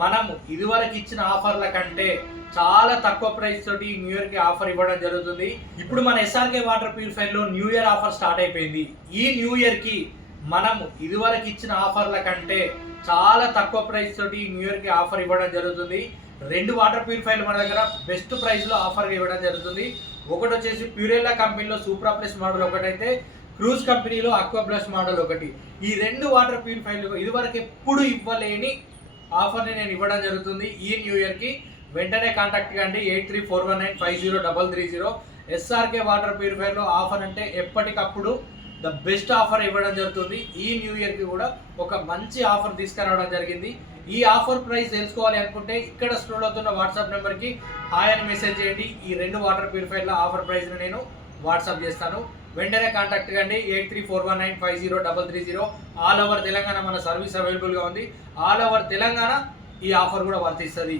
మనం ఇదివరకు ఇచ్చిన ఆఫర్ల కంటే చాలా తక్కువ ప్రైస్ తోటి న్యూ ఇయర్ కి ఆఫర్ ఇవ్వడం జరుగుతుంది. ఇప్పుడు మన ఎస్ఆర్కే వాటర్ ప్యూరిఫైర్ లో న్యూ ఇయర్ ఆఫర్ స్టార్ట్ అయిపోయింది. ఈ న్యూ ఇయర్ కి మనం ఇదివరకు ఇచ్చిన ఆఫర్ల కంటే చాలా తక్కువ ప్రైస్ తోటి న్యూ ఇయర్ కి ఆఫర్ ఇవ్వడం జరుగుతుంది. 2 వాటర్ ప్యూరిఫైర్లు మన దగ్గర బెస్ట్ ప్రైస్ లో ఆఫర్ ఇవ్వడం జరుగుతుంది. ఒకటి వచ్చేసి ప్యూరెల్లా కంపెనీలో సూప్రా ప్లస్ మోడల్, ఒకటైతే క్రూజ్ కంపెనీలో అక్వా ప్లస్ మోడల్ ఒకటి. ఈ 2 వాటర్ ప్యూరిఫైర్లు ఇదివరకు ఎప్పుడు ఇవ్వలేని ఆఫర్ని నేను ఇవ్వడం జరుగుతుంది. ఈ న్యూ ఇయర్కి వెంటనే కాంటాక్ట్ కండి 8341950330. ఎస్ఆర్కే వాటర్ ప్యూరిఫైర్లో ఆఫర్ అంటే ఎప్పటికప్పుడు ద బెస్ట్ ఆఫర్ ఇవ్వడం జరుగుతుంది. ఈ న్యూ ఇయర్కి కూడా ఒక మంచి ఆఫర్ తీసుకురావడం జరిగింది. ఈ ఆఫర్ ప్రైస్ తెలుసుకోవాలి అనుకుంటే ఇక్కడ స్క్రోల్ అవుతున్న వాట్సాప్ నెంబర్కి హాయ్ అని మెసేజ్ చేయండి. ఈ 2 వాటర్ ప్యూరిఫైర్ల ఆఫర్ ప్రైస్ని నేను వాట్సాప్ చేస్తాను. వెంటనే కాంటాక్ట్ కండి 8341950330. ఆల్ ఓవర్ తెలంగాణ మన సర్వీస్ అవైలబుల్గా ఉంది. ఆల్ ఓవర్ తెలంగాణ ఈ ఆఫర్ కూడా వర్తిస్తుంది.